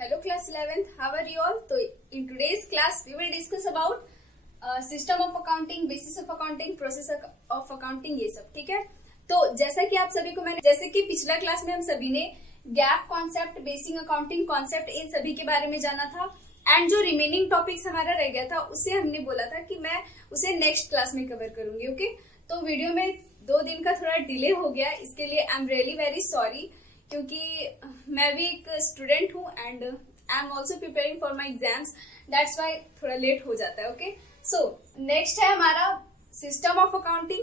Hello class 11th, how are you all? So in today's class we will discuss about system of accounting, basis of accounting, process of accounting, ये सब। ठीक है, तो जैसा कि आप सभी को जैसे कि पिछला क्लास में हम सभी ने gap concept, basic accounting concept, इन सभी के बारे में जाना था। एंड जो रिमेनिंग टॉपिक्स हमारा रह गया था उससे हमने बोला था कि मैं उसे नेक्स्ट क्लास में कवर करूंगी। ओके, तो वीडियो में 2 दिन का थोड़ा डिले हो गया, इसके लिए I am really very sorry, क्योंकि मैं भी एक स्टूडेंट हूँ and I am also preparing for my exams, that's why थोड़ा लेट हो जाता है। ओके, सो नेक्स्ट है हमारा system of accounting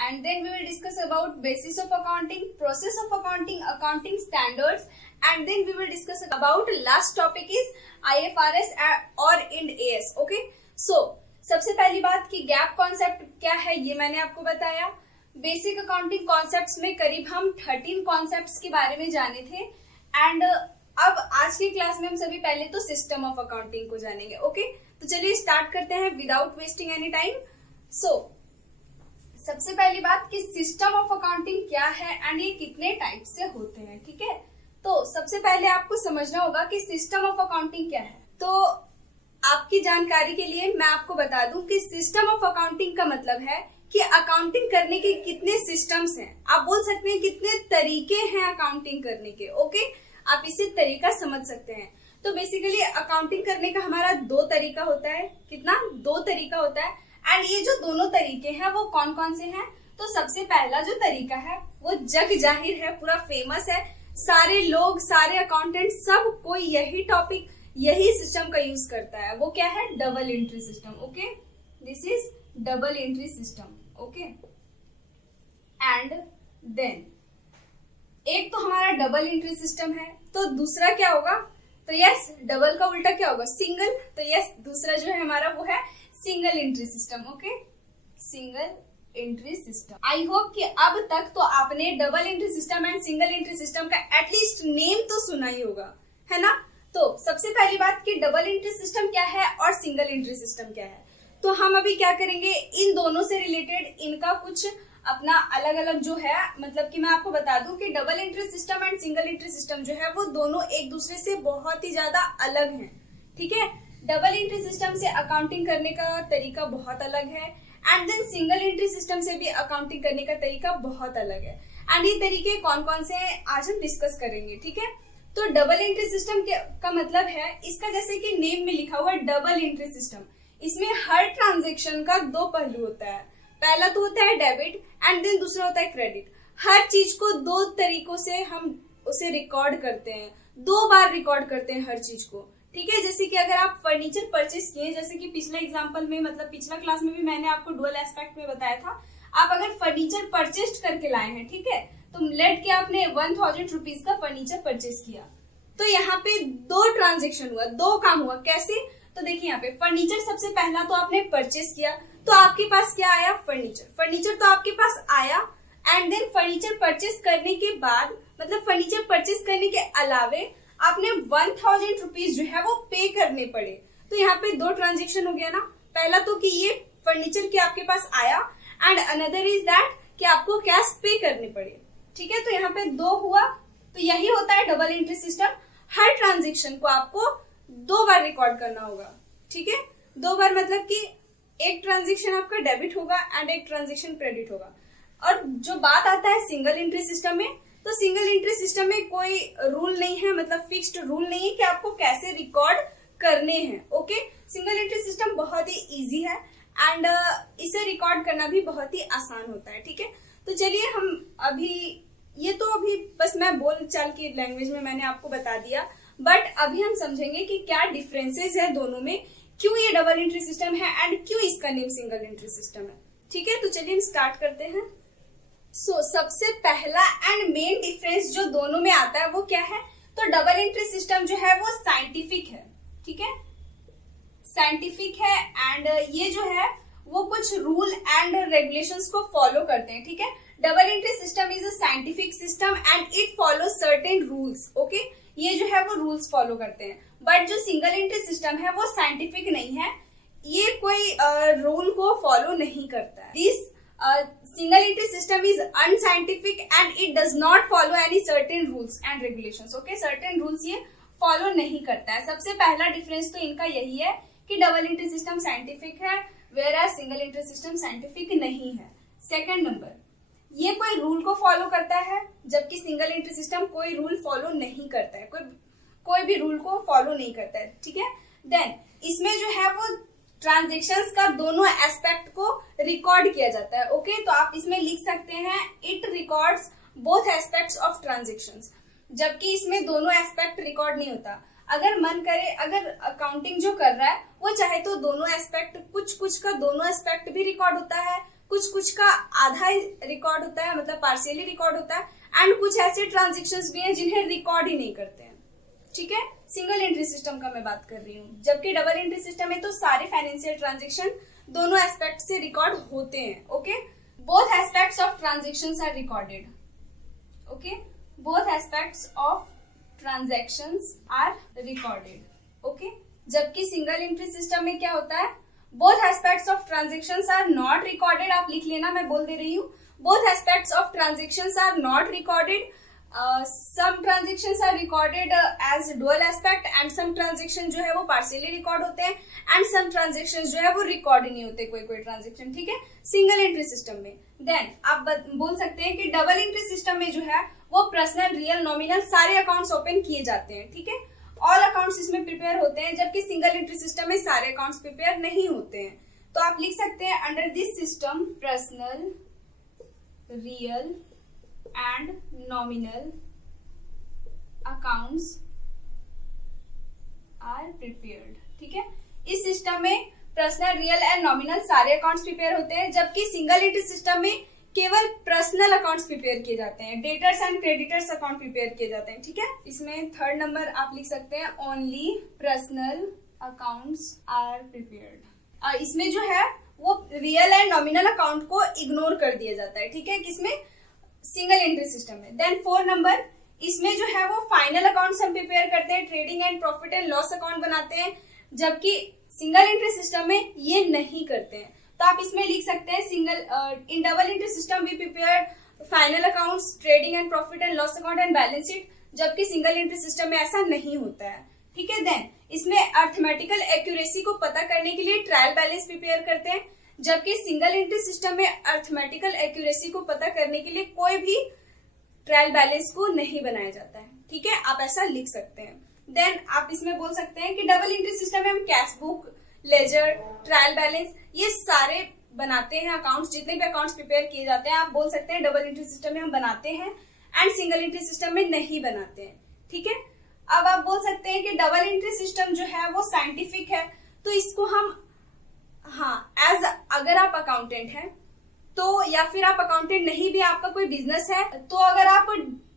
and then we will discuss about basis of accounting, process of accounting, accounting standards and then we will discuss about last topic is IFRS और Ind AS। Okay, so सबसे पहली बात कि gap concept क्या है ये मैंने आपको बताया। बेसिक अकाउंटिंग कॉन्सेप्ट्स में करीब हम 13 कॉन्सेप्ट्स के बारे में जाने थे एंड अब आज की क्लास में हम सभी पहले तो सिस्टम ऑफ अकाउंटिंग को जानेंगे। ओके, तो चलिए स्टार्ट करते हैं विदाउट वेस्टिंग एनी टाइम। सो सबसे पहली बात कि सिस्टम ऑफ अकाउंटिंग क्या है एंड ये कितने टाइप से होते हैं। ठीक है, तो सबसे पहले आपको समझना होगा कि सिस्टम ऑफ अकाउंटिंग क्या है। तो आपकी जानकारी के लिए मैं आपको बता दूं कि सिस्टम ऑफ अकाउंटिंग का मतलब है कि अकाउंटिंग करने के कितने सिस्टम्स हैं। आप बोल सकते हैं कितने तरीके हैं अकाउंटिंग करने के। ओके, आप इसे तरीका समझ सकते हैं। तो बेसिकली अकाउंटिंग करने का हमारा 2 तरीका होता है। कितना? 2 तरीका होता है एंड ये जो दोनों तरीके हैं वो कौन कौन से हैं? तो सबसे पहला जो तरीका है वो जग जाहिर है, पूरा फेमस है, सारे लोग, सारे अकाउंटेंट, सब कोई यही टॉपिक, यही सिस्टम का यूज करता है। वो क्या है? Double entry system. Okay, this is double entry system. Okay, and then एक तो हमारा डबल एंट्री सिस्टम है, तो दूसरा क्या होगा? तो यस, डबल का उल्टा क्या होगा? सिंगल। तो यस, दूसरा जो है हमारा वो है single entry system. Okay, single entry system. I hope कि अब तक तो आपने double entry system and single entry system का एटलीस्ट नेम तो सुना ही होगा, है ना? तो सबसे पहली बात कि डबल एंट्री सिस्टम क्या है और सिंगल एंट्री सिस्टम क्या है। तो हम अभी क्या करेंगे, इन दोनों से रिलेटेड इनका कुछ अपना अलग अलग जो है, मतलब कि मैं आपको बता दूं कि double entry system and single entry system जो है वो दोनों एक दूसरे से बहुत ही ज्यादा अलग हैं। ठीक है, डबल एंट्री सिस्टम से अकाउंटिंग करने का तरीका बहुत अलग है and then single entry system से भी अकाउंटिंग करने का तरीका बहुत अलग है। एंड ये तरीके कौन कौन से हैं आज हम डिस्कस करेंगे। ठीक है, तो डबल एंट्री सिस्टम का मतलब है, इसका जैसे कि नेम में लिखा हुआ है डबल एंट्री सिस्टम, इसमें हर ट्रांजेक्शन का 2 पहलू होता है। पहला तो होता है डेबिट एंड देन दूसरा होता है क्रेडिट। हर चीज को 2 तरीकों से हम उसे रिकॉर्ड करते हैं, 2 बार रिकॉर्ड करते हैं हर चीज को। ठीक है, जैसे कि अगर आप फर्नीचर परचेस किए, जैसे कि पिछला एग्जांपल में, मतलब पिछला क्लास में भी मैंने आपको डुअल एस्पेक्ट में बताया था, आप अगर फर्नीचर परचेस करके लाए हैं, ठीक है, तो लेट के आपने 1000 रुपीज का फर्नीचर परचेस किया, तो यहाँ पे 2 ट्रांजेक्शन हुआ, 2 काम हुआ। कैसे? तो देखिए यहाँ पे फर्नीचर सबसे पहला तो आपने परचेस किया, तो आपके पास क्या आया? फर्नीचर। फर्नीचर तो आपके पास आया एंड देन फर्नीचर परचेस करने के बाद, मतलब फर्नीचर परचेस करने के अलावे आपने 1000 रुपीज जो है वो पे करने पड़े। तो यहाँ पे 2 ट्रांजेक्शन हो गया ना। पहला तो कि ये फर्नीचर के आपके पास आया एंड अनदर इज दैट कि आपको कैश पे करने पड़े। ठीक है, तो यहाँ पे 2 हुआ। तो यही होता है डबल एंट्री सिस्टम। हर ट्रांजेक्शन को आपको 2 बार रिकॉर्ड करना होगा। ठीक है, 2 बार मतलब कि एक ट्रांजेक्शन आपका डेबिट होगा एंड एक ट्रांजेक्शन क्रेडिट होगा। और जो बात आता है सिंगल एंट्री सिस्टम में, तो सिंगल एंट्री सिस्टम में कोई रूल नहीं है, मतलब फिक्स्ड रूल नहीं है कि आपको कैसे रिकॉर्ड करने हैं। ओके, सिंगल एंट्री सिस्टम बहुत ही इजी है एंड इसे रिकॉर्ड करना भी बहुत ही आसान होता है। ठीक है, तो चलिए हम अभी, ये तो अभी बस मैं बोल चाल की लैंग्वेज में मैंने आपको बता दिया, बट अभी हम समझेंगे कि क्या डिफरेंसेस है दोनों में, क्यों ये डबल एंट्री सिस्टम है एंड क्यों इसका नेम सिंगल एंट्री सिस्टम है। ठीक है, तो चलिए हम स्टार्ट करते हैं। सो सबसे पहला एंड मेन डिफरेंस जो दोनों में आता है वो क्या है? तो डबल एंट्री सिस्टम जो है वो साइंटिफिक है। ठीक है, साइंटिफिक है एंड ये जो है वो कुछ रूल एंड रेगुलेशंस को फॉलो करते हैं। ठीक है, double entry system is a scientific system and it follow certain rules. Okay, ये जो है वो रूल्स फॉलो करते हैं, बट जो सिंगल एंट्री सिस्टम है वो साइंटिफिक नहीं है, ये कोई रूल को फॉलो नहीं करता है। This single entry system is unscientific and it does not follow any certain rules and regulations. Okay, certain rules ये फॉलो नहीं करता है। सबसे पहला डिफरेंस तो इनका यही है कि डबल एंट्री सिस्टम साइंटिफिक है, where single entry system scientific नहीं है। सेकंड नंबर, ये कोई रूल को फॉलो करता है, जबकि सिंगल एंट्री सिस्टम कोई रूल फॉलो नहीं करता है, कोई भी रूल को फॉलो नहीं करता है, ठीक है। देन इसमें जो है वो ट्रांजेक्शन्स का दोनों एस्पेक्ट को रिकॉर्ड किया जाता है। ओके, तो आप इसमें लिख सकते हैं it records both aspects of transactions, जबकि इसमें दोनों एस्पेक्ट रिकॉर्ड नहीं होता। अगर मन करे, अगर अकाउंटिंग जो कर रहा है वो चाहे तो दोनों एस्पेक्ट, कुछ का दोनों एस्पेक्ट भी रिकॉर्ड होता है, कुछ का आधा रिकॉर्ड होता है, मतलब पार्शियली रिकॉर्ड होता है, एंड कुछ ऐसे ट्रांजेक्शन्स भी हैं जिन्हें रिकॉर्ड ही नहीं करते हैं, ठीक है। सिंगल एंट्री सिस्टम का मैं बात कर रही हूँ, जबकि डबल एंट्री सिस्टम में तो सारे फाइनेंशियल ट्रांजेक्शन दोनों एस्पेक्ट से रिकॉर्ड होते हैं। Okay, both aspects of transactions are recorded. Okay, both aspects of transactions are recorded. Okay, जबकि सिंगल एंट्री सिस्टम में क्या होता है, both aspects of transactions are not recorded. आप लिख लेना, मैं बोल दे रही हूँ, both aspects of transactions are not recorded. some transactions are recorded as dual aspect and some transaction जो है वो partially record होते हैं and some transactions जो है वो record ही नहीं होते, कोई transaction, ठीक है, सिंगल एंट्री सिस्टम में। देन आप बोल सकते हैं कि डबल एंट्री सिस्टम में जो है वो पर्सनल, रियल, नॉमिनल सारे अकाउंट्स ओपन किए जाते हैं, ठीक है, ऑल अकाउंट्स इसमें प्रिपेयर होते हैं, जबकि सिंगल एंट्री सिस्टम में सारे अकाउंट्स प्रिपेयर नहीं होते हैं। तो आप लिख सकते हैं under this system personal, real and nominal accounts are prepared, ठीक है। इस सिस्टम में पर्सनल, रियल एंड नॉमिनल सारे अकाउंट्स प्रिपेयर होते हैं, जबकि सिंगल एंट्री सिस्टम में केवल पर्सनल अकाउंट्स प्रिपेयर किए जाते हैं, debtors and creditors account prepare किए जाते हैं, ठीक है। इसमें थर्ड नंबर आप लिख सकते हैं only personal accounts are prepared. इसमें जो है वो रियल एंड नॉमिनल अकाउंट को इग्नोर कर दिया जाता है, ठीक है, किसमें, सिंगल एंट्री सिस्टम में। देन 4 नंबर, इसमें जो है वो फाइनल अकाउंट्स हम प्रिपेयर करते हैं, trading and profit and loss account बनाते हैं, जबकि सिंगल एंट्री सिस्टम में ये नहीं करते हैं। तो आप इसमें लिख सकते हैं in double entry system we prepare final accounts, trading and profit and loss account and balance sheet, जबकि सिंगल एंट्री सिस्टम में ऐसा नहीं होता है, ठीक है। देन इसमें अर्थमेटिकल एक्यूरेसी को पता करने के लिए ट्रायल बैलेंस प्रिपेयर करते हैं, जबकि सिंगल एंट्री सिस्टम में अर्थमेटिकल एक्यूरेसी को पता करने के लिए कोई भी ट्रायल बैलेंस को नहीं बनाया जाता है, ठीक है, आप ऐसा लिख सकते हैं। देन आप इसमें बोल सकते हैं कि डबल एंट्री सिस्टम में हम cash book, ledger, trial balance ये सारे बनाते हैं, अकाउंट्स, जितने भी अकाउंट्स प्रिपेयर किए जाते हैं आप बोल सकते हैं डबल एंट्री सिस्टम में हम बनाते हैं एंड सिंगल एंट्री सिस्टम में नहीं बनाते हैं, ठीक है। अब आप बोल सकते हैं कि डबल एंट्री सिस्टम जो है वो साइंटिफिक है, तो इसको हम, हाँ, एज अगर आप अकाउंटेंट हैं तो, या फिर आप अकाउंटेंट नहीं भी, आपका कोई बिजनेस है, तो अगर आप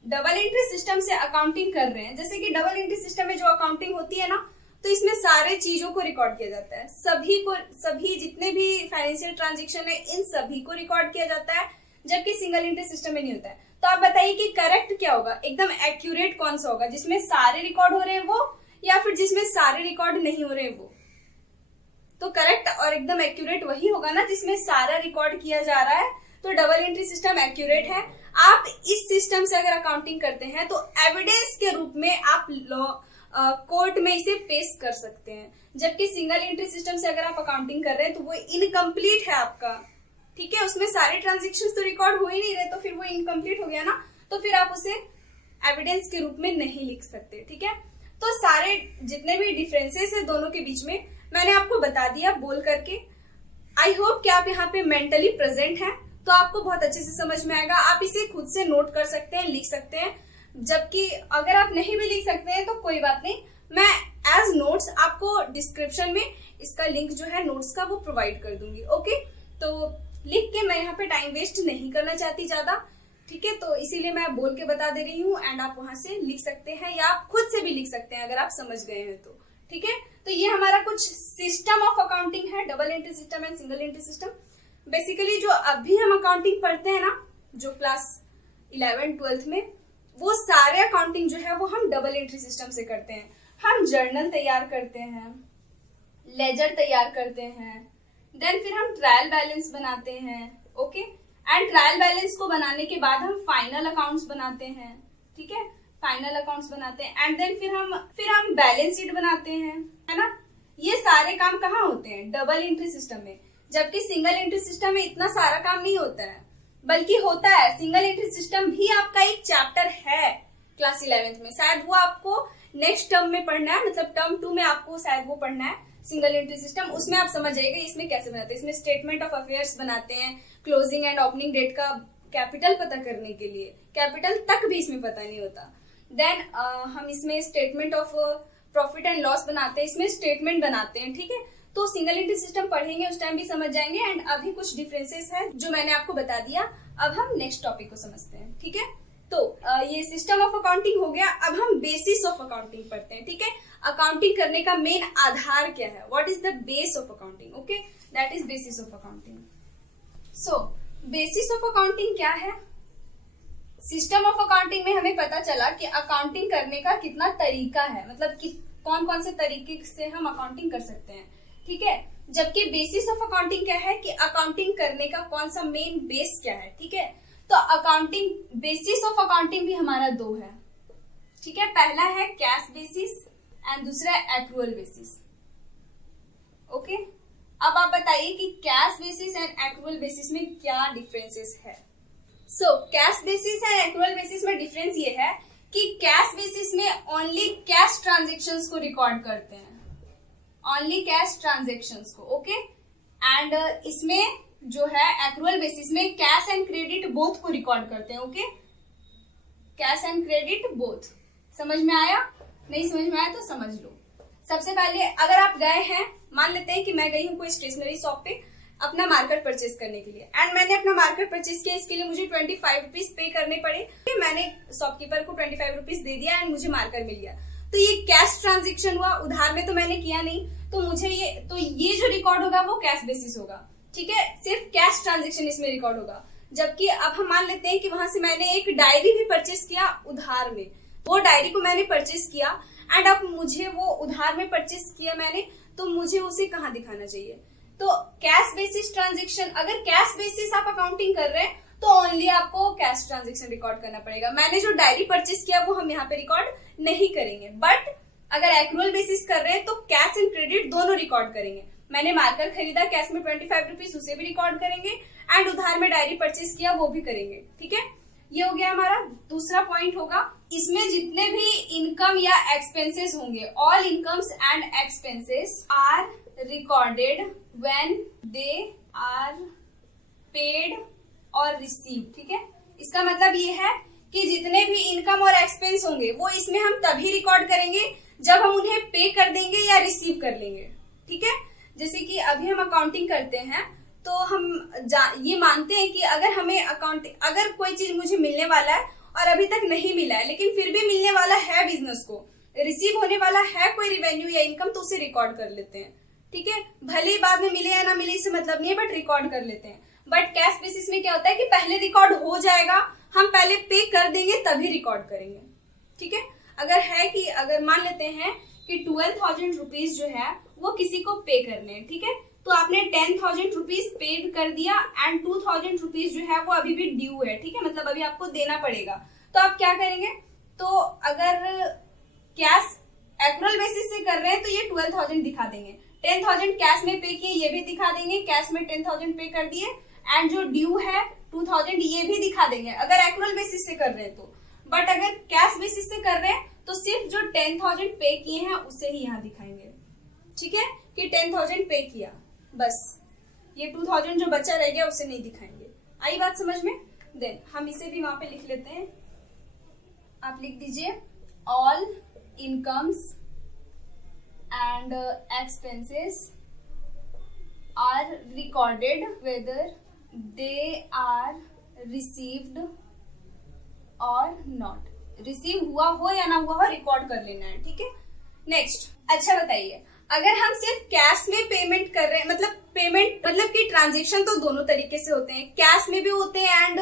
डबल एंट्री सिस्टम से अकाउंटिंग कर रहे हैं, जैसे कि डबल एंट्री सिस्टम में जो अकाउंटिंग होती है ना, तो इसमें सारे चीजों को रिकॉर्ड किया जाता है, सभी जितने भी फाइनेंशियल ट्रांजेक्शन है इन सभी को रिकॉर्ड किया जाता है, जबकि सिंगल एंट्री सिस्टम में नहीं होता है। तो आप बताइए कि करेक्ट क्या होगा, एकदम एक्यूरेट कौन सा होगा, जिसमें सारे रिकॉर्ड हो रहे हैं वो, या फिर जिसमें सारे रिकॉर्ड नहीं हो रहे हैं वो। तो करेक्ट और एकदम एक्यूरेट वही होगा ना जिसमें सारा रिकॉर्ड किया जा रहा है, तो डबल एंट्री सिस्टम एक्यूरेट है। आप इस सिस्टम से अगर अकाउंटिंग करते हैं तो एविडेंस के रूप में आप कोर्ट में इसे पेश कर सकते हैं, जबकि सिंगल एंट्री सिस्टम से अगर आप अकाउंटिंग कर रहे हैं तो वो इनकम्प्लीट है आपका, ठीक है, उसमें सारे ट्रांजेक्शन्स तो रिकॉर्ड हो ही नहीं रहे, तो फिर वो इनकम्प्लीट हो गया ना, तो फिर आप उसे एविडेंस के रूप में नहीं लिख सकते, ठीक है। तो सारे जितने भी डिफरेंसेस है दोनों के बीच में मैंने आपको बता दिया बोल करके। आई होप कि आप यहाँ पे मेंटली प्रेजेंट हैं, तो आपको बहुत अच्छे से समझ में आएगा। आप इसे खुद से नोट कर सकते हैं, लिख सकते हैं, जबकि अगर आप नहीं भी लिख सकते हैं तो कोई बात नहीं, मैं एज नोट्स आपको डिस्क्रिप्शन में इसका लिंक जो है नोट्स का वो प्रोवाइड कर दूंगी। ओके, तो लिख के मैं यहाँ पे टाइम वेस्ट नहीं करना चाहती ज्यादा, ठीक है, तो इसीलिए मैं बोल के बता दे रही हूँ, एंड आप वहां से लिख सकते हैं या आप खुद से भी लिख सकते हैं अगर आप समझ गए हैं तो, ठीक है। तो ये हमारा कुछ सिस्टम ऑफ अकाउंटिंग है, double entry system and single entry system. Basically जो अभी हम अकाउंटिंग पढ़ते हैं ना, जो क्लास 11-12 में, वो सारे अकाउंटिंग जो है वो हम डबल एंट्री सिस्टम से करते हैं। हम जर्नल तैयार करते हैं, लेजर तैयार करते हैं, देन फिर हम ट्रायल बैलेंस बनाते हैं, ओके, एंड ट्रायल बैलेंस को बनाने के बाद हम फाइनल अकाउंट्स बनाते हैं, ठीक है। फाइनल अकाउंट्स बनाते हैं, एंड देन फिर हम बैलेंस शीट बनाते हैं, है ना। ये सारे काम कहाँ होते हैं? डबल एंट्री सिस्टम में। जबकि सिंगल एंट्री सिस्टम में इतना सारा काम नहीं होता है, बल्कि होता है। सिंगल एंट्री सिस्टम भी आपका एक चैप्टर है क्लास 11th में, शायद वो आपको नेक्स्ट टर्म में पढ़ना है, मतलब टर्म 2 में आपको शायद वो पढ़ना है सिंगल एंट्री सिस्टम। उसमें आप समझ जाइएगा इसमें कैसे बनाते हैं। इसमें स्टेटमेंट ऑफ अफेयर्स बनाते हैं, क्लोजिंग एंड ओपनिंग डेट का कैपिटल पता करने के लिए, कैपिटल तक भी इसमें पता नहीं होता। देन हम इसमें statement of profit and loss बनाते हैं, इसमें स्टेटमेंट बनाते हैं, ठीक है। तो सिंगल एंट्री सिस्टम पढ़ेंगे उस टाइम भी समझ जाएंगे। एंड अभी कुछ डिफरेंसेस है जो मैंने आपको बता दिया। अब हम नेक्स्ट टॉपिक को समझते हैं, ठीक है। तो ये सिस्टम ऑफ अकाउंटिंग हो गया। अब हम बेसिस ऑफ अकाउंटिंग पढ़ते हैं, ठीक है। अकाउंटिंग करने का मेन आधार क्या है? What is the base of accounting? Okay, that is basis of accounting. So basis of accounting क्या है? सिस्टम ऑफ अकाउंटिंग में हमें पता चला कि अकाउंटिंग करने का कितना तरीका है, मतलब कि कौन कौन से तरीके से हम अकाउंटिंग कर सकते हैं, ठीक है। जबकि बेसिस ऑफ अकाउंटिंग क्या है कि अकाउंटिंग करने का कौन सा मेन बेस क्या है, ठीक है। तो अकाउंटिंग बेसिस ऑफ अकाउंटिंग भी हमारा 2 है, ठीक है। पहला है कैश बेसिस एंड दूसरा है एक्रूअल बेसिस। ओके, अब आप बताइए कि cash basis and accrual basis में क्या डिफरेंसेस है। So cash basis and accrual basis में डिफरेंस ये है कि कैश बेसिस में ओनली कैश ट्रांजेक्शन्स को रिकॉर्ड करते हैं, ओनली कैश ट्रांजेक्शन्स को, ओके। एंड इसमें जो है एक्रूअल बेसिस में कैश एंड क्रेडिट बोथ को रिकॉर्ड करते हैं, okay. Cash and credit both. समझ में आया? नहीं समझ में आया तो समझ लो। सबसे पहले अगर आप गए हैं, मान लेते हैं कि मैं गई हूं कोई स्टेशनरी शॉप पे अपना मार्कर परचेज करने के लिए, एंड मैंने अपना मार्कर परचेज किया, इसके लिए मुझे 25 रुपीज पे करने पड़े। मैंने शॉपकीपर को 25 रुपीज दे दिया एंड मुझे मार्कर मिल गया। तो ये कैश ट्रांजेक्शन हुआ, उधार में तो मैंने किया नहीं, तो मुझे ये जो रिकॉर्ड होगा वो कैश बेसिस होगा, ठीक है। सिर्फ कैश ट्रांजेक्शन इसमें रिकॉर्ड होगा। जबकि अब हम मान लेते हैं कि वहां से मैंने एक डायरी भी परचेज किया उधार में, वो डायरी को मैंने परचेज किया एंड अब मुझे वो उधार में परचेज किया मैंने, तो मुझे उसे कहाँ दिखाना चाहिए? तो कैश बेसिस ट्रांजेक्शन, अगर कैश बेसिस आप अकाउंटिंग कर रहे हैं तो ओनली आपको कैश ट्रांजेक्शन रिकॉर्ड करना पड़ेगा। मैंने जो डायरी परचेज किया वो हम यहाँ पे रिकॉर्ड नहीं करेंगे। बट अगर एक्रूअल बेसिस कर रहे हैं तो कैश एंड क्रेडिट दोनों रिकॉर्ड करेंगे। मैंने मार्कर खरीदा कैश में 25 रुपीज, उसे भी रिकॉर्ड करेंगे एंड उधार में डायरी परचेज किया वो भी करेंगे, ठीक है। ये हो गया हमारा दूसरा पॉइंट होगा। इसमें जितने भी इनकम या एक्सपेंसेस होंगे, all incomes and expenses are recorded when they are paid or receive, ठीक है। इसका मतलब ये है कि जितने भी इनकम और एक्सपेंस होंगे वो इसमें हम तभी रिकॉर्ड करेंगे जब हम उन्हें पे कर देंगे या रिसीव कर लेंगे, ठीक है। जैसे कि अभी हम अकाउंटिंग करते हैं तो हम ये मानते हैं कि अगर कोई चीज मुझे मिलने वाला है और अभी तक नहीं मिला है, लेकिन फिर भी मिलने वाला है बिजनेस को, रिसीव होने वाला है कोई रिवेन्यू या इनकम, तो उसे रिकॉर्ड कर लेते हैं, ठीक है। भले ही बाद में मिले या ना मिले इससे मतलब नहीं है, बट रिकॉर्ड कर लेते हैं। बट कैश बेसिस में क्या होता है कि पहले रिकॉर्ड हो जाएगा, हम पहले पे कर देंगे तभी रिकॉर्ड करेंगे, ठीक है। अगर मान लेते हैं कि 12,000 रुपीज जो है वो किसी को पे करने हैं, ठीक है। तो आपने 10,000 रुपीज पेड कर दिया एंड 2,000 रुपीज जो है वो अभी भी ड्यू है, ठीक है, मतलब अभी आपको देना पड़ेगा। तो आप क्या करेंगे? तो अगर कैश एक्रूअल बेसिस से कर रहे हैं तो ये 12,000 दिखा देंगे, 10,000 कैश में पे किए ये भी दिखा देंगे, कैश में 10,000 पे कर दिए एंड जो ड्यू है 2,000 ये भी दिखा देंगे अगर एक्रूअल बेसिस से कर रहे हैं तो। बट अगर कैश बेसिस से कर रहे हैं तो सिर्फ जो 10,000 पे किए हैं उसे ही यहाँ दिखाएंगे, ठीक है, कि 10,000 पे किया, बस। ये 2,000 जो बचा रह गया उसे नहीं दिखाएंगे। आई बात समझ में? देन हम इसे भी वहां पे लिख लेते हैं। आप लिख दीजिए all incomes and expenses are recorded whether they are received or not. Receive हुआ हो या ना हुआ हो रिकॉर्ड कर लेना है, ठीक है। नेक्स्ट, अच्छा बताइए, अगर हम सिर्फ कैश में पेमेंट कर रहे हैं, मतलब कि ट्रांजेक्शन तो दोनों तरीके से होते हैं, कैश में भी होते हैं एंड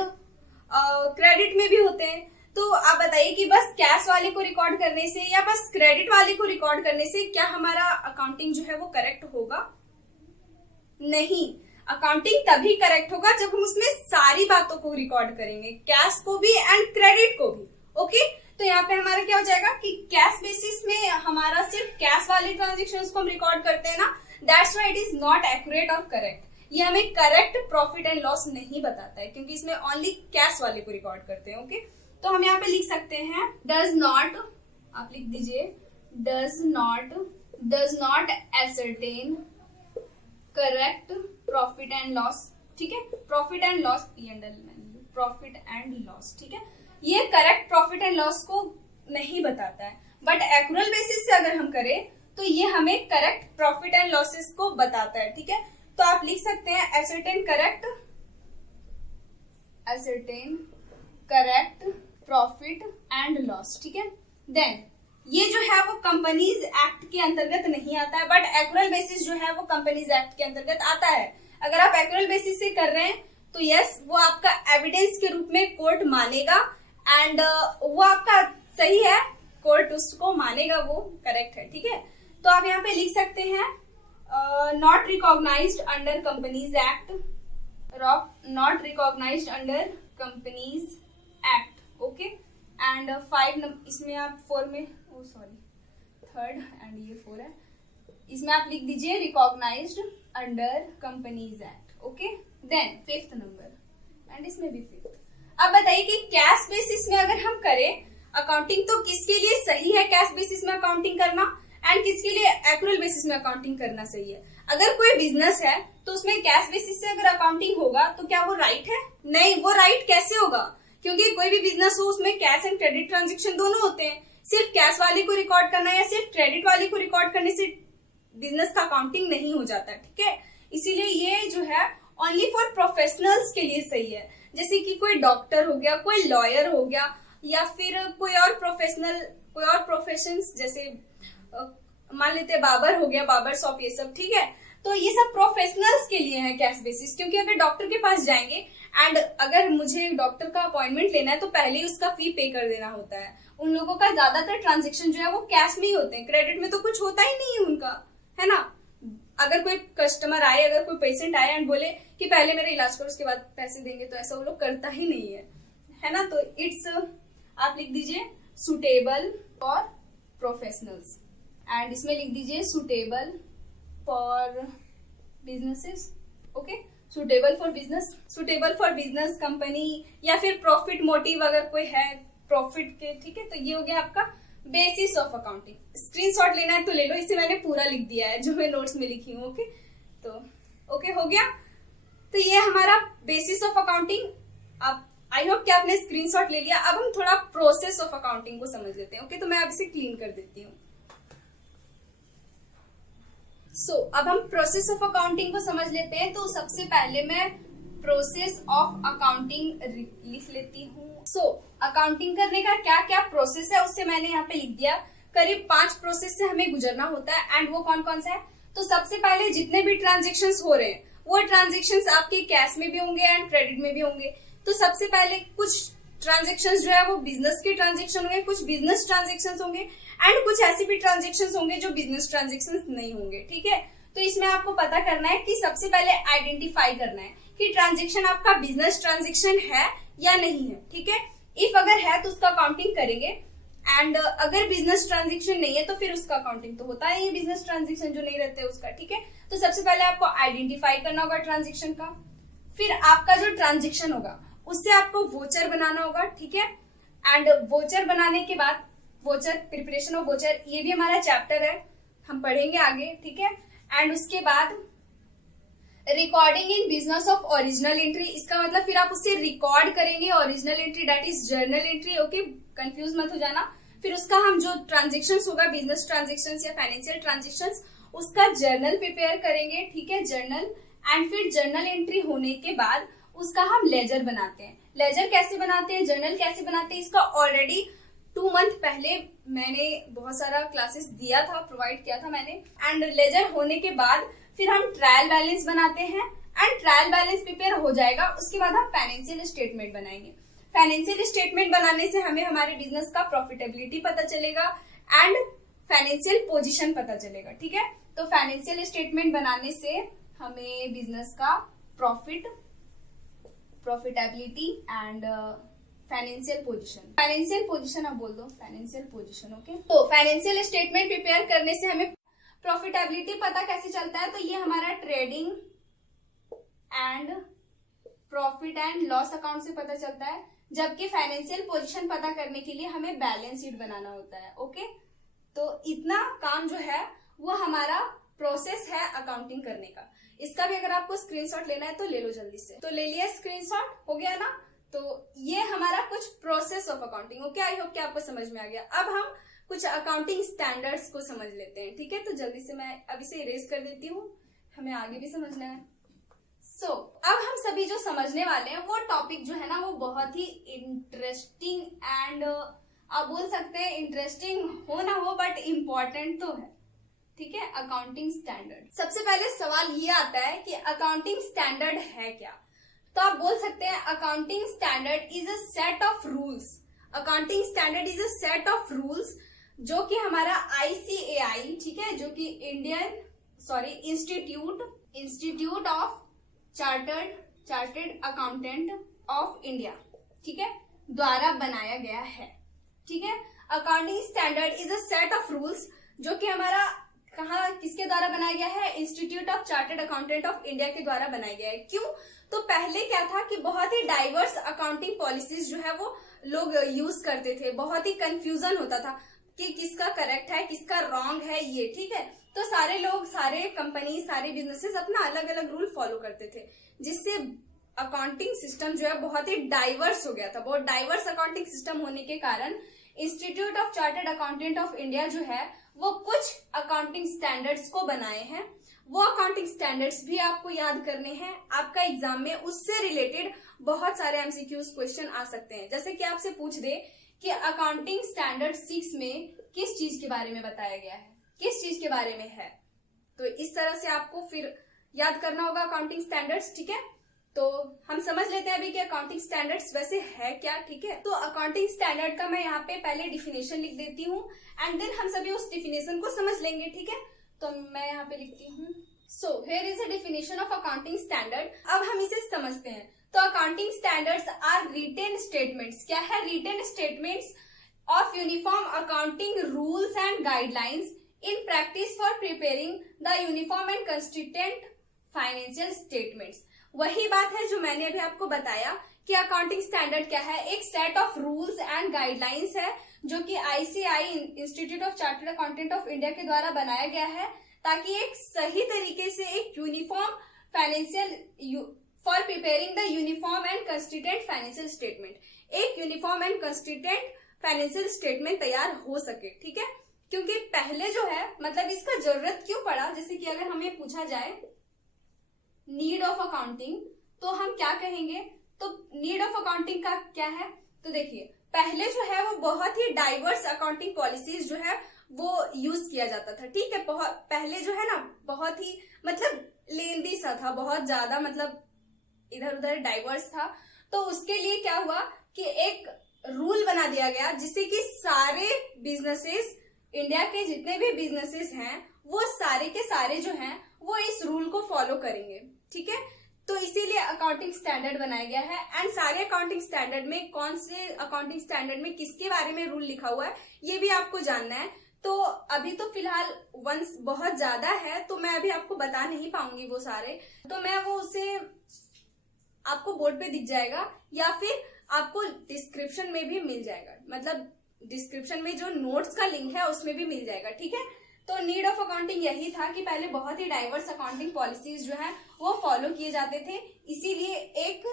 क्रेडिट में भी होते हैं। तो आप बताइए कि बस कैश वाले को रिकॉर्ड करने से या बस क्रेडिट वाले को रिकॉर्ड करने से क्या हमारा अकाउंटिंग जो है वो करेक्ट होगा? नहीं, अकाउंटिंग तभी करेक्ट होगा जब हम उसमें सारी बातों को रिकॉर्ड करेंगे, कैश को भी एंड क्रेडिट को भी, ओके। तो यहाँ पे हमारा क्या हो जाएगा कि कैश बेसिस में हमारा सिर्फ कैश वाले ट्रांजेक्शन को हम रिकॉर्ड करते हैं ना, that's why it is not accurate और करेक्ट। ये हमें करेक्ट प्रॉफिट एंड लॉस नहीं बताता है, क्योंकि इसमें ओनली कैश वाले को रिकॉर्ड करते हैं। ओके, तो हम यहाँ पे लिख सकते हैं डज नॉट, आप लिख दीजिए does not ascertain correct profit and loss. ठीक है, profit and loss, profit and loss. ठीक है, ये करेक्ट प्रॉफिट एंड लॉस को नहीं बताता है, बट एक्यूरल बेसिस से अगर हम करें तो ये हमें करेक्ट प्रॉफिट एंड लॉसेस को बताता है। ठीक है, तो आप लिख सकते हैं ascertain correct profit and loss. ठीक है, देन ये जो है वो कंपनीज एक्ट के अंतर्गत नहीं आता है, बट एक्यूरल बेसिस जो है वो कंपनीज एक्ट के अंतर्गत आता है। अगर आप एक्यूरल बेसिस से कर रहे हैं तो यस, वो आपका एविडेंस के रूप में कोर्ट मानेगा एंड वो आपका सही है, कोर्ट उसको मानेगा, वो करेक्ट है। ठीक है, तो आप यहाँ पे लिख सकते हैं not recognised under Companies Act, not recognised under Companies Act. Okay, and 5 इसमें आप 4 में, ओ सॉरी 3rd एंड ये 4 है, इसमें आप लिख दीजिए recognised under Companies Act. Okay, then 5th number and इसमें भी 5th। अब बताइए कि कैश बेसिस में अगर हम करें अकाउंटिंग तो किसके लिए सही है कैश बेसिस में अकाउंटिंग करना एंड किसके लिए एक्यूरल बेसिस में अकाउंटिंग करना सही है। अगर कोई बिजनेस है तो उसमें कैश बेसिस से अगर अकाउंटिंग होगा तो क्या वो राइट है? नहीं, वो राइट कैसे होगा? क्योंकि कोई भी बिजनेस हो उसमें कैश एंड क्रेडिट ट्रांजेक्शन दोनों होते हैं। सिर्फ कैश वाले को रिकॉर्ड करना या सिर्फ क्रेडिट वाले को रिकॉर्ड करने से बिजनेस का अकाउंटिंग नहीं हो जाता। ठीक है, इसीलिए ये जो है ओनली फॉर प्रोफेशनल्स के लिए सही है। जैसे कि कोई डॉक्टर हो गया, कोई लॉयर हो गया, या फिर कोई और प्रोफेशन, जैसे मान लेते हैं बार्बर हो गया, बार्बर शॉप, ये सब। ठीक है, तो ये सब प्रोफेशनल्स के लिए है कैश बेसिस। क्योंकि अगर डॉक्टर के पास जाएंगे एंड अगर मुझे डॉक्टर का अपॉइंटमेंट लेना है तो पहले ही उसका फी पे कर देना होता है। उन लोगों का ज्यादातर ट्रांजेक्शन जो है वो कैश में ही होते हैं, क्रेडिट में तो कुछ होता ही नहीं है उनका, है ना। अगर कोई कस्टमर आए, अगर कोई पेशेंट आए एंड बोले कि पहले मेरा इलाज करो उसके बाद पैसे देंगे, तो ऐसा वो लोग करता ही नहीं है ना। तो इट्स, आप लिख दीजिए सुटेबल फॉर प्रोफेशनल्स एंड इसमें लिख दीजिए suitable for businesses. Okay, suitable for business company या फिर प्रॉफिट मोटिव अगर कोई है प्रॉफिट के। ठीक है, तो ये हो गया आपका बेसिस ऑफ अकाउंटिंग। स्क्रीनशॉट लेना है तो ले लो, इसे मैंने पूरा लिख दिया है जो मैं नोट्स में लिखी हूँ। ओके, तो ओके हो गया। तो ये हमारा बेसिस ऑफ अकाउंटिंग। अब आई होप कि आपने स्क्रीनशॉट ले लिया। अब हम थोड़ा प्रोसेस ऑफ अकाउंटिंग को समझ लेते हैं। ओके, तो मैं अब इसे क्लीन कर देती हूँ। अब हम प्रोसेस ऑफ अकाउंटिंग को समझ लेते हैं। तो सबसे पहले मैं प्रोसेस ऑफ अकाउंटिंग लिख लेती हूँ। अकाउंटिंग करने का क्या क्या प्रोसेस है उससे मैंने यहाँ पे लिख दिया। करीब 5 प्रोसेस से हमें गुजरना होता है एंड वो कौन कौन सा है। तो सबसे पहले जितने भी ट्रांजेक्शन्स हो रहे हैं वो ट्रांजेक्शन्स आपके कैश में भी होंगे एंड क्रेडिट में भी होंगे। तो सबसे पहले कुछ ट्रांजेक्शन्स जो है वो बिजनेस के ट्रांजेक्शन होंगे, कुछ बिजनेस ट्रांजेक्शन्स होंगे एंड कुछ ऐसे भी ट्रांजेक्शन्स होंगे जो बिजनेस ट्रांजेक्शन्स नहीं होंगे। ठीक है, तो इसमें आपको पता करना है कि सबसे पहले आइडेंटिफाई करना है कि ट्रांजेक्शन आपका बिजनेस ट्रांजेक्शन है या नहीं है। ठीक है, इफ अगर है तो उसका अकाउंटिंग करेंगे एंड अगर बिजनेस ट्रांजेक्शन नहीं है तो फिर उसका अकाउंटिंग तो होता है बिजनेस ट्रांजेक्शन जो नहीं रहते उसका। ठीक है, तो सबसे पहले आपको आइडेंटिफाई करना होगा ट्रांजेक्शन का। फिर आपका जो ट्रांजेक्शन होगा उससे आपको वोचर बनाना होगा। ठीक है, एंड वोचर बनाने के बाद वोचर, प्रिपरेशन ऑफ वोचर, ये भी हमारा चैप्टर है, हम पढ़ेंगे आगे। ठीक है, एंड उसके बाद recording in business of original entry. इसका मतलब फिर आप उससे रिकॉर्ड करेंगे original entry, that is journal entry. Okay, confuse मत हो जाना। फिर उसका हम जो ट्रांजेक्शन्स होगा, बिजनेस ट्रांजेक्शन्स या फाइनेंशियल ट्रांजेक्शन्स, उसका जर्नल प्रिपेयर करेंगे। ठीक है, जर्नल, एंड फिर जर्नल एंट्री होने के बाद उसका हम लेजर बनाते हैं। लेजर कैसे बनाते हैं, जर्नल कैसे बनाते हैं, इसका ऑलरेडी 2 मंथ पहले मैंने बहुत सारा क्लासेस दिया था, प्रोवाइड किया था मैंने। एंड लेजर होने के बाद फिर हम ट्रायल बैलेंस बनाते हैं एंड ट्रायल बैलेंस प्रिपेयर हो जाएगा, उसके बाद हम फाइनेंशियल स्टेटमेंट बनाएंगे। फाइनेंशियल स्टेटमेंट बनाने से हमें हमारे बिजनेस का प्रॉफिटेबिलिटी पता चलेगा एंड फाइनेंशियल पोजीशन पता चलेगा। ठीक है, तो फाइनेंशियल स्टेटमेंट बनाने से हमें बिजनेस का प्रॉफिटेबिलिटी एंड फाइनेंशियल पोजीशन आप बोल दो, फाइनेंशियल पोजीशन। ओके, तो फाइनेंशियल स्टेटमेंट प्रिपेयर करने से हमें प्रॉफिटेबिलिटी पता कैसे चलता है, तो ये हमारा trading and profit and loss account से पता चलता है, जबकि फाइनेंशियल पोजीशन पता करने के लिए हमें बैलेंस शीट बनाना होता है। ओके, तो इतना काम जो है वो हमारा प्रोसेस है अकाउंटिंग करने का। इसका भी अगर आपको स्क्रीनशॉट लेना है तो ले लो जल्दी से। तो ले लिया स्क्रीनशॉट, हो गया ना। तो ये हमारा कुछ process of accounting. Okay, I hope कि आपको समझ में आ गया। अब हम कुछ अकाउंटिंग स्टैंडर्ड्स को समझ लेते हैं, ठीक है। तो जल्दी से मैं अब इसे इरेज कर देती हूँ, हमें आगे भी समझना है। अब हम सभी जो समझने वाले हैं वो टॉपिक जो है ना वो बहुत ही इंटरेस्टिंग एंड आप बोल सकते हैं इंटरेस्टिंग हो ना हो बट इम्पोर्टेंट तो है, ठीक है। अकाउंटिंग स्टैंडर्ड, सबसे पहले सवाल ये आता है कि अकाउंटिंग स्टैंडर्ड है क्या। तो आप बोल सकते हैं accounting standard is a set of rules. Accounting standard is a set of rules जो कि हमारा ICAI, ठीक है, जो कि institute of chartered accountant of India, ठीक है, द्वारा बनाया गया है, ठीक है। Accounting standard is a set of rules जो कि हमारा किसके द्वारा बनाया गया है, institute of chartered accountant of India के द्वारा बनाया गया है। क्यों, तो पहले क्या था कि बहुत ही डाइवर्स अकाउंटिंग पॉलिसीज जो है वो लोग यूज करते थे, बहुत ही कंफ्यूजन होता था कि किसका करेक्ट है किसका रॉन्ग है ये, ठीक है। तो सारे लोग, सारे कंपनी, सारे बिजनेसेस अपना अलग अलग रूल फॉलो करते थे, जिससे अकाउंटिंग सिस्टम जो है बहुत ही डाइवर्स हो गया था। बहुत डाइवर्स अकाउंटिंग सिस्टम होने के कारण institute of chartered accountant of India जो है वो कुछ अकाउंटिंग स्टैंडर्ड्स को बनाए हैं। वो अकाउंटिंग स्टैंडर्ड्स भी आपको याद करने हैं। आपका एग्जाम में उससे रिलेटेड बहुत सारे MCQs क्वेश्चन आ सकते हैं। जैसे कि आपसे पूछ दे कि अकाउंटिंग स्टैंडर्ड 6 में किस चीज के बारे में बताया गया है, किस चीज के बारे में है, तो इस तरह से आपको फिर याद करना होगा अकाउंटिंग स्टैंडर्ड्स, ठीक है। तो हम समझ लेते हैं अभी कि अकाउंटिंग स्टैंडर्ड्स वैसे है क्या, ठीक है। तो अकाउंटिंग स्टैंडर्ड का मैं यहाँ पे पहले डिफिनेशन लिख देती हूँ एंड देन हम सभी उस डिफिनेशन को समझ लेंगे, ठीक है। तो मैं यहाँ पे लिखती हूँ, so here is a definition of accounting standard. अब हम इसे समझते हैं। तो accounting standards are written statements. क्या है, written statements of uniform accounting rules and guidelines in practice for preparing the uniform and consistent financial statements. वही बात है जो मैंने अभी आपको बताया कि अकाउंटिंग स्टैंडर्ड क्या है, एक set of rules and guidelines है जो कि ICAI, institute of chartered accountant of India के द्वारा बनाया गया है, ताकि एक सही तरीके से एक uniform financial for preparing the uniform and consistent financial statement, एक uniform and consistent financial statement तैयार हो सके, ठीक है। क्योंकि पहले जो है मतलब इसका जरूरत क्यों पड़ा, जैसे कि अगर हमें पूछा जाए नीड ऑफ अकाउंटिंग तो हम क्या कहेंगे, तो नीड ऑफ अकाउंटिंग का क्या है, तो देखिए पहले जो है वो बहुत ही डाइवर्स अकाउंटिंग पॉलिसीज जो है वो यूज किया जाता था, ठीक है। पहले जो है ना बहुत ही मतलब लेंदी सा था, बहुत ज्यादा मतलब इधर उधर डाइवर्स था। तो उसके लिए क्या हुआ कि एक रूल बना दिया गया जिससे कि सारे बिजनेसेस, इंडिया के जितने भी बिजनेसेस हैं वो सारे के सारे जो हैं वो इस रूल को फॉलो करेंगे, ठीक है। तो इसीलिए अकाउंटिंग स्टैंडर्ड बनाया गया है। एंड सारे अकाउंटिंग स्टैंडर्ड में कौन से अकाउंटिंग स्टैंडर्ड में किसके बारे में रूल लिखा हुआ है ये भी आपको जानना है। तो अभी तो फिलहाल वंस बहुत ज्यादा है तो मैं अभी आपको बता नहीं पाऊंगी वो सारे, तो मैं वो उसे आपको बोर्ड पे दिख जाएगा या फिर आपको डिस्क्रिप्शन में भी मिल जाएगा, मतलब डिस्क्रिप्शन में जो नोट्स का लिंक है उसमें भी मिल जाएगा, ठीक है। तो नीड ऑफ अकाउंटिंग यही था कि पहले बहुत ही डाइवर्स अकाउंटिंग पॉलिसीज जो है वो फॉलो किए जाते थे, इसीलिए एक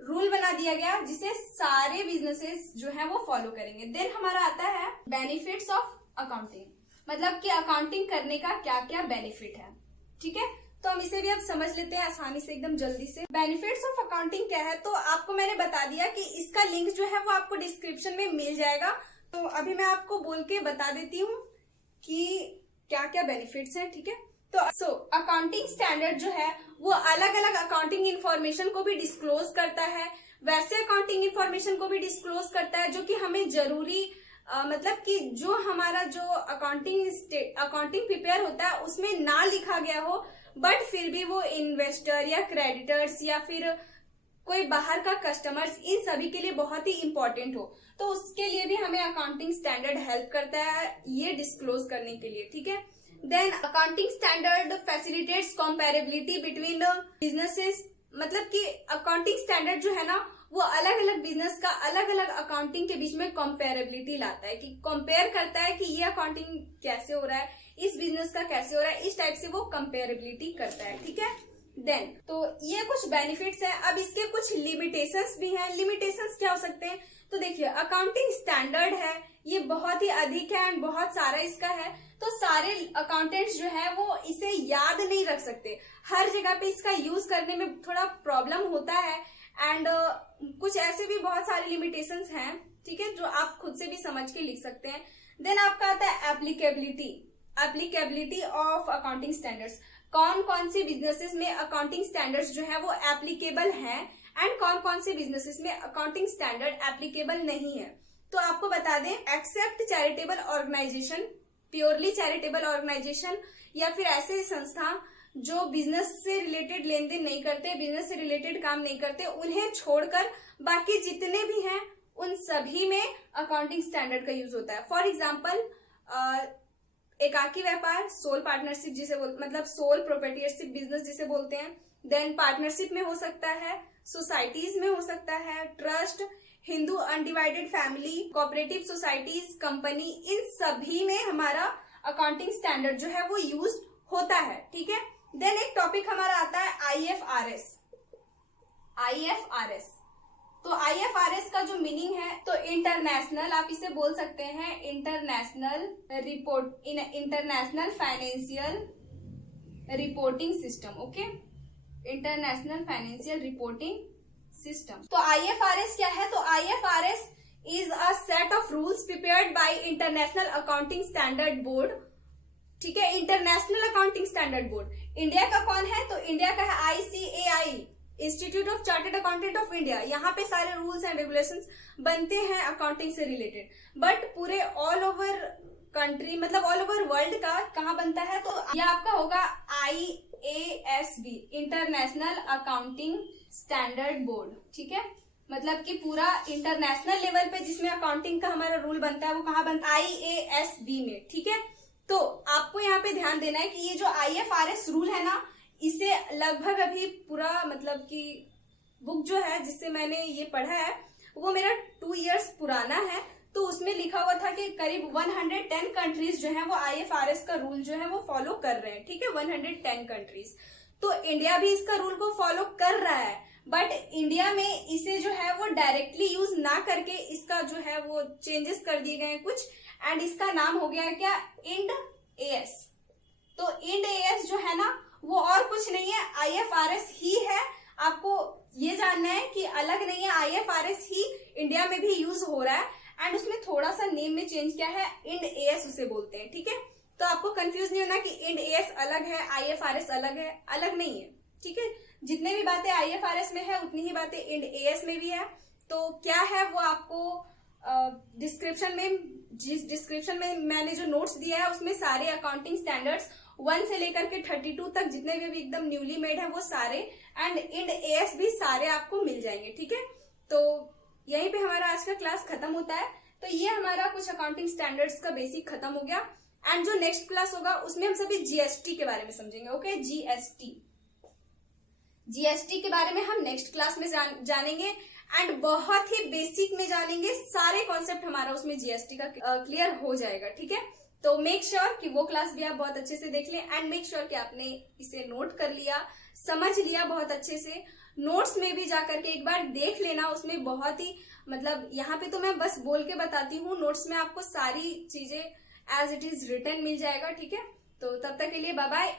रूल बना दिया गया जिसे सारे बिजनेसेस जो है वो फॉलो करेंगे। देन हमारा आता है बेनिफिट्स ऑफ अकाउंटिंग, मतलब कि अकाउंटिंग करने का क्या क्या बेनिफिट है, ठीक है। तो हम इसे भी अब समझ लेते हैं आसानी से, एकदम जल्दी से। बेनिफिट्स ऑफ अकाउंटिंग क्या है, तो आपको मैंने बता दिया कि इसका लिंक जो है वो आपको डिस्क्रिप्शन में मिल जाएगा। तो अभी मैं आपको बोल के बता देती हूँ कि क्या क्या बेनिफिट्स हैं, ठीक है। तो अकाउंटिंग स्टैंडर्ड जो है वो अलग अलग अकाउंटिंग इंफॉर्मेशन को भी डिस्क्लोज करता है, वैसे अकाउंटिंग इंफॉर्मेशन को भी डिस्क्लोज करता है जो कि हमें जरूरी मतलब कि जो हमारा जो अकाउंटिंग प्रिपेयर होता है उसमें ना लिखा गया हो बट फिर भी वो इन्वेस्टर या क्रेडिटर्स या फिर कोई बाहर का कस्टमर्स, इन सभी के लिए बहुत ही इंपॉर्टेंट हो, तो उसके लिए भी हमें अकाउंटिंग स्टैंडर्ड हेल्प करता है ये डिस्क्लोज करने के लिए, ठीक है। Then accounting standard facilitates comparability between businesses, मतलब कि अकाउंटिंग स्टैंडर्ड जो है ना वो अलग अलग बिजनेस का अलग अलग अकाउंटिंग के बीच में कंपेरेबिलिटी लाता है, कि कंपेयर करता है कि ये अकाउंटिंग कैसे हो रहा है, इस बिजनेस का कैसे हो रहा है, इस टाइप से वो कंपेरेबिलिटी करता है, ठीक है। देन तो ये कुछ बेनिफिट्स हैं। अब इसके कुछ लिमिटेशंस भी हैं। लिमिटेशंस क्या हो सकते हैं, तो देखिए अकाउंटिंग स्टैंडर्ड है, ये बहुत ही अधिक है एंड बहुत सारा इसका है, तो सारे अकाउंटेंट्स जो है वो इसे याद नहीं रख सकते, हर जगह पे इसका यूज करने में थोड़ा प्रॉब्लम होता है एंड कुछ ऐसे भी बहुत सारे लिमिटेशंस हैं, ठीक है, जो आप खुद से भी समझ के लिख सकते हैं। देन आपका आता है एप्लीकेबिलिटी ऑफ अकाउंटिंग स्टैंडर्ड्स, कौन कौन से बिजनेसेस में अकाउंटिंग स्टैंडर्ड्स जो है वो एप्लीकेबल हैं एंड कौन कौन से बिजनेसेस में अकाउंटिंग स्टैंडर्ड एप्लीकेबल नहीं है। तो आपको बता दें, except charitable organisation, purely charitable organisation या फिर ऐसे संस्था जो बिजनेस से रिलेटेड लेन देन नहीं करते, बिजनेस से रिलेटेड काम नहीं करते, उन्हें छोड़कर बाकी जितने भी हैं उन सभी में अकाउंटिंग स्टैंडर्ड का यूज होता है। फॉर एग्जाम्पल एकाकी व्यापार, सोल पार्टनरशिप जिसे मतलब सोल प्रोप्राइटरशिप बिजनेस जिसे बोलते हैं, देन पार्टनरशिप में हो सकता है, सोसाइटीज में हो सकता है, trust, Hindu undivided family, cooperative societies, company, इन सभी में हमारा अकाउंटिंग स्टैंडर्ड जो है वो यूज होता है, ठीक है। देन एक टॉपिक हमारा आता है आईएफआरएस। तो आईएफआरएस का जो मीनिंग है, तो इंटरनेशनल, आप इसे बोल सकते हैं international financial reporting system, okay, international financial reporting system. तो आईएफआरएस क्या है, तो IFRS is a set of rules prepared by international accounting standard board, ठीक है, international accounting standard board. India का कौन है, तो इंडिया का है ICAI, institute of chartered accountant of India. यहाँ पे सारे रूल्स एंड रेगुलेशंस बनते हैं अकाउंटिंग से रिलेटेड, बट पूरे ऑल ओवर कंट्री, मतलब ऑल ओवर वर्ल्ड का कहाँ बनता है, तो ये आपका होगा IASB, international accounting standard board, ठीक है, मतलब कि पूरा इंटरनेशनल लेवल पे जिसमें अकाउंटिंग का हमारा रूल बनता है वो कहाँ बनता है, IASB में, ठीक है। तो आपको यहाँ पे ध्यान देना है कि ये जो IFRS रूल है ना, इसे लगभग अभी पूरा मतलब कि बुक जो है जिससे मैंने ये पढ़ा है वो मेरा 2 इयर्स पुराना है, तो उसमें लिखा हुआ था कि करीब 110 कंट्रीज जो है वो IFRS का रूल जो है वो फॉलो कर रहे हैं, ठीक है, 110 कंट्रीज। तो इंडिया भी इसका रूल को फॉलो कर रहा है, बट इंडिया में इसे जो है वो डायरेक्टली यूज ना करके इसका जो है वो चेंजेस कर दिए गए हैं कुछ, एंड इसका नाम हो गया है क्या, इंड AS। तो इंड AS जो है ना वो और कुछ नहीं है, IFRS ही है। आपको ये जानना है कि अलग नहीं है, IFRS ही इंडिया में भी यूज हो रहा है एंड उसमें थोड़ा सा नेम में चेंज क्या है, इंड AS उसे बोलते हैं, ठीक है। तो आपको कंफ्यूज नहीं होना कि इंड AS अलग है, IFRS अलग है, अलग नहीं है, ठीक है। जितने भी बातें IFRS में है उतनी ही बातें इंड AS में भी है। तो क्या है वो आपको डिस्क्रिप्शन में, जिस डिस्क्रिप्शन में मैंने जो नोट्स दिया है उसमें सारे अकाउंटिंग स्टैंडर्ड्स 1 से लेकर के 32 तक जितने भी एकदम न्यूली मेड है वो सारे, एंड इंड AS भी सारे आपको मिल जाएंगे, ठीक है। तो यहीं पे हमारा आज का क्लास खत्म होता है। तो ये हमारा कुछ अकाउंटिंग स्टैंडर्ड्स का बेसिक खत्म हो गया, एंड जो नेक्स्ट क्लास होगा उसमें हम सभी GST के बारे में समझेंगे, ओके। GST के बारे में हम नेक्स्ट क्लास में जानेंगे एंड बहुत ही बेसिक में जानेंगे, सारे कॉन्सेप्ट हमारा उसमें GST का क्लियर हो जाएगा, ठीक है। तो मेक श्योर कि वो क्लास भी आप बहुत अच्छे से देख लें, एंड मेक श्योर कि आपने इसे नोट कर लिया, समझ लिया बहुत अच्छे से। नोट्स में भी जाकर के एक बार देख लेना, उसमें बहुत ही मतलब यहाँ पे तो मैं बस बोल के बताती हूँ, नोट्स में आपको सारी चीजें एज इट इज रिटन मिल जाएगा, ठीक है। तो तब तक के लिए बाय बाय।